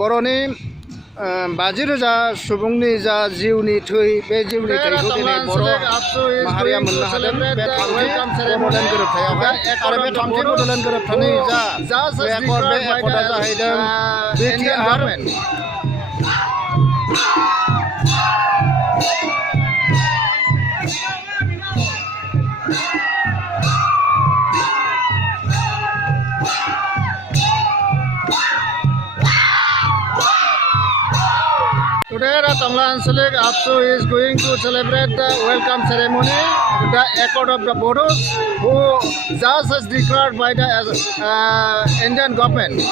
बर'नि 50,000 सुबुंनि जा जिउनि थै बे जिउनि थैखौ दिनै बर' माहारिया मोननो हादों बे थामथि बड'लेण्ड गोरोबथायावहाय आरो बे थामथि बड'लेण्ड गोरोबथानि जा एकर्ड बे एकर्डआ जाहैदों BTR Today, Ratangla Anshalik APSU is going to celebrate the welcome ceremony, the accord of the Bodos, who just as declared by the Indian government.